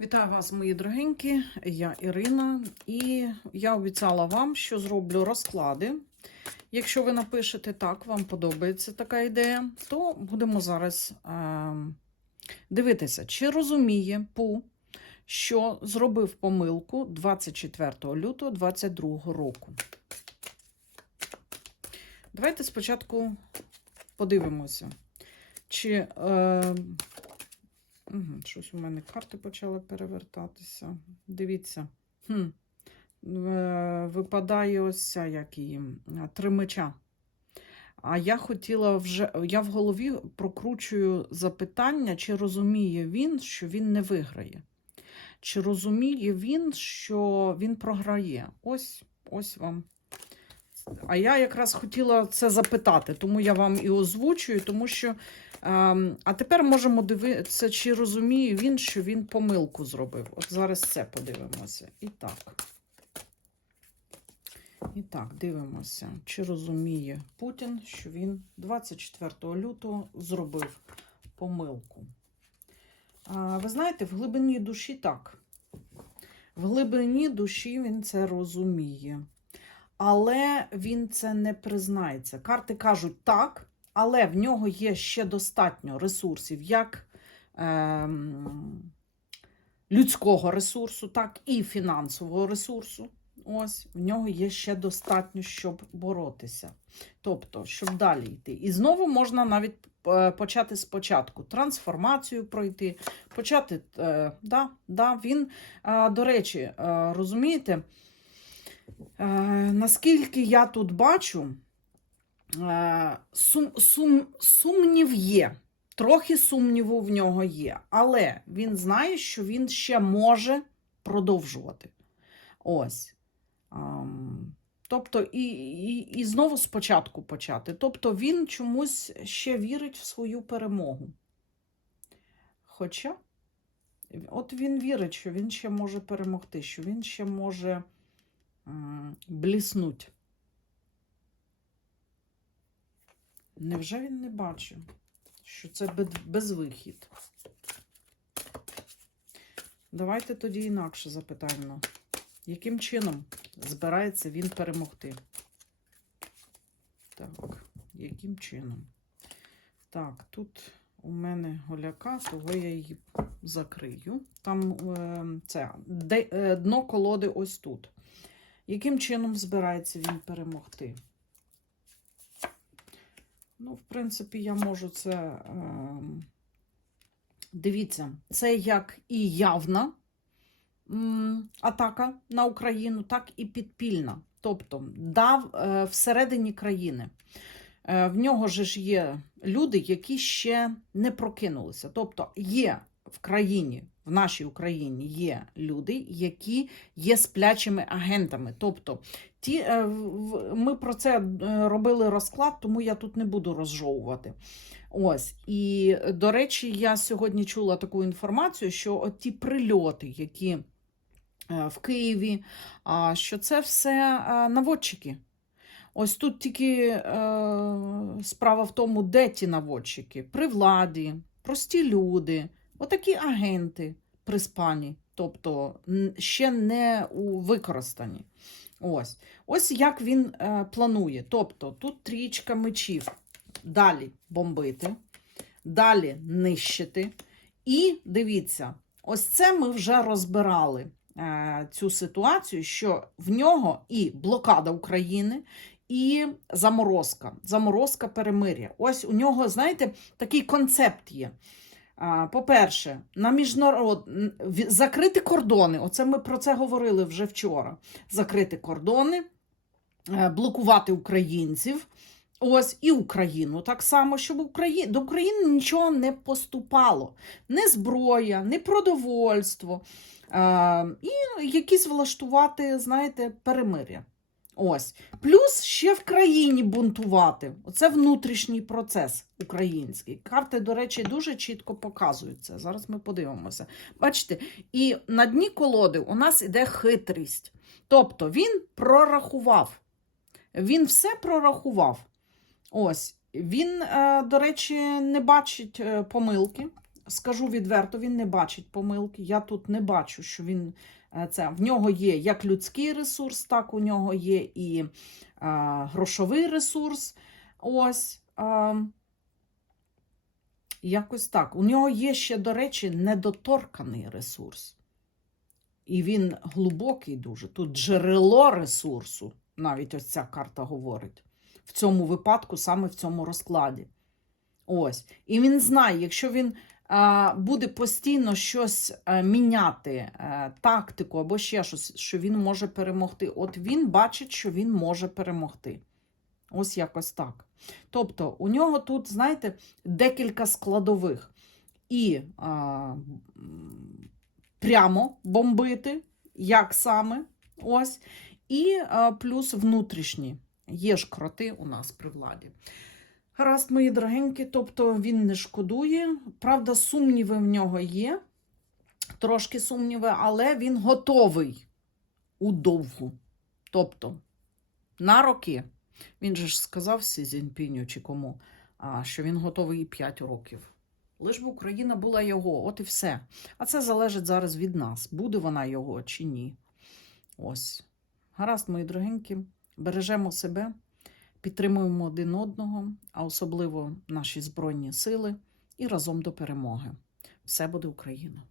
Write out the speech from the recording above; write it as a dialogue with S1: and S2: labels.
S1: Вітаю вас, мої дорогенькі. Я Ірина, і я обіцяла вам, що зроблю розклади. Якщо ви напишете так, вам подобається така ідея, то будемо зараз е, дивитися, чи розуміє ПУ, що зробив помилку 24 лютого 2022 року. Давайте спочатку подивимося, чи. Е, Щось у мене карти почали перевертатися. Дивіться. Хм. Е, Випадає ось ця, як її, три меча. А я хотіла вже, я в голові прокручую запитання, чи розуміє він, що він не виграє. Чи розуміє він, що він програє? Ось, ось вам. А я якраз хотіла це запитати, тому я вам і озвучую, тому що. Ем, а тепер можемо дивитися, чи розуміє він, що він помилку зробив. От зараз це подивимося. І так. І так, дивимося, чи розуміє Путін, що він 24 лютого зробив помилку. А, ви знаєте, в глибині душі так. В глибині душі він це розуміє. Але він це не признається. Карти кажуть так, але в нього є ще достатньо ресурсів, як е, людського ресурсу, так і фінансового ресурсу. Ось, в нього є ще достатньо, щоб боротися. Тобто, щоб далі йти. І знову можна навіть е, почати спочатку трансформацію пройти, почати. Е, да, да, він, е, до речі, розумієте, е, наскільки я тут бачу, е, сум, сум, сумнів є. Трохи сумніву в нього є, але він знає, що він ще може продовжувати. Ось. Тобто, і, і, і знову спочатку почати. Тобто він чомусь ще вірить в свою перемогу. Хоча, от він вірить, що він ще може перемогти, що він ще може бліснуть. Невже він не бачив, що це безвихід? Давайте тоді інакше запитаємо. Яким чином збирається він перемогти? Так, яким чином? Так, тут у мене голяка, того я її закрию. Там е, це де, е, дно колоди ось тут. Яким чином збирається він перемогти? Ну, в принципі, я можу це. Е, дивіться, це як і явна атака на Україну, так і підпільна. Тобто, дав е, всередині країни. Е, в нього ж є люди, які ще не прокинулися. Тобто, є в країні, в нашій Україні є люди, які є сплячими агентами. Тобто, ті, е, ми про це е, робили розклад, тому я тут не буду розжовувати. Ось, і до речі, я сьогодні чула таку інформацію, що от ті прильоти, які е, в Києві, що це все наводчики. Ось тут тільки е, справа в тому, де ті наводчики? При владі, прості люди, отакі агенти приспані, тобто ще не використані. Ось. Ось як він е, планує. Тобто тут трічка мечів. Далі бомбити, далі нищити. І дивіться, ось це ми вже розбирали е, цю ситуацію, що в нього і блокада України, і заморозка, заморозка перемир'я. Ось у нього, знаєте, такий концепт є. По-перше, на міжнарод закрити кордони. Оце ми про це говорили вже вчора. Закрити кордони, е, блокувати українців. Ось і Україну так само, щоб Украї... до України нічого не поступало. Не зброя, не продовольство. І якісь влаштувати, знаєте, перемир'я. Ось. Плюс ще в країні бунтувати. Оце внутрішній процес український. Карти, до речі, дуже чітко показують це. Зараз ми подивимося. Бачите, і на дні колоди у нас іде хитрість. Тобто він прорахував. Він все прорахував. Ось. Він, е, до речі, не бачить е, помилки скажу відверто, він не бачить помилки. Я тут не бачу, що він е, це. В нього є як людський ресурс, так у нього є і е, грошовий ресурс. Ось. Е, якось так. У нього є ще, до речі, недоторканий ресурс. І він глибокий дуже. Тут джерело ресурсу, навіть ось ця карта говорить. В цьому випадку, саме в цьому розкладі. Ось. І він знає, якщо він буде постійно щось міняти, тактику або ще щось, що він може перемогти. От він бачить, що він може перемогти. Ось якось так. Тобто, у нього тут, знаєте, декілька складових. І а, прямо бомбити, як саме. Ось. І а, плюс внутрішні. Є ж кроти у нас при владі. Гаразд, мої дорогенькі, тобто він не шкодує. Правда, сумніви в нього є, трошки сумніви, але він готовий у довгу. Тобто, на роки. Він же ж сказав Сі Цзіньпіню чи кому, що він готовий і 5 років. Лиш би Україна була його, от і все. А це залежить зараз від нас, буде вона його чи ні. Ось. Гаразд, мої дорогенькі, бережемо себе, підтримуємо один одного, а особливо наші Збройні сили, і разом до перемоги. Все буде Україна!